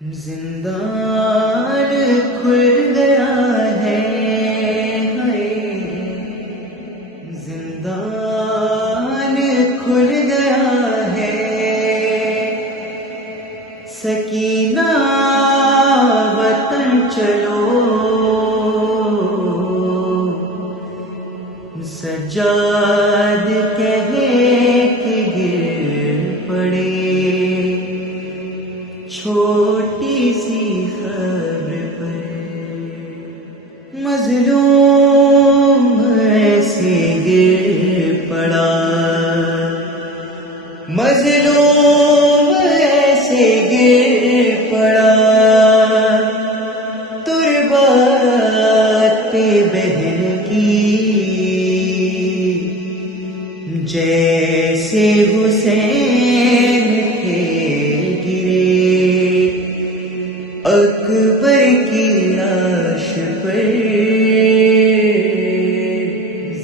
زندان کھل گیا ہے، زندان کھل گیا ہے، سکینہ وطن چلو، سجاد کہے کہ گر پڑے، چھوٹی سی خبر پر مظلوم ایسے گر پڑا، مظلوم ایسے گر پڑا، تربات پہ بہن کی جیسے حسین تھے گرے، اکبر کی لاش پر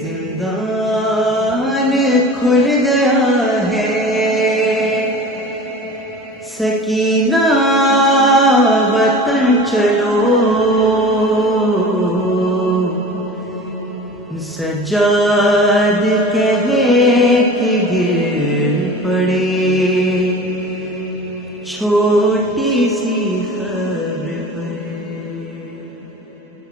زندان کھل گیا ہے، سکینہ وطن چلو، سجاد کہے کہ گر پڑے، چھوڑ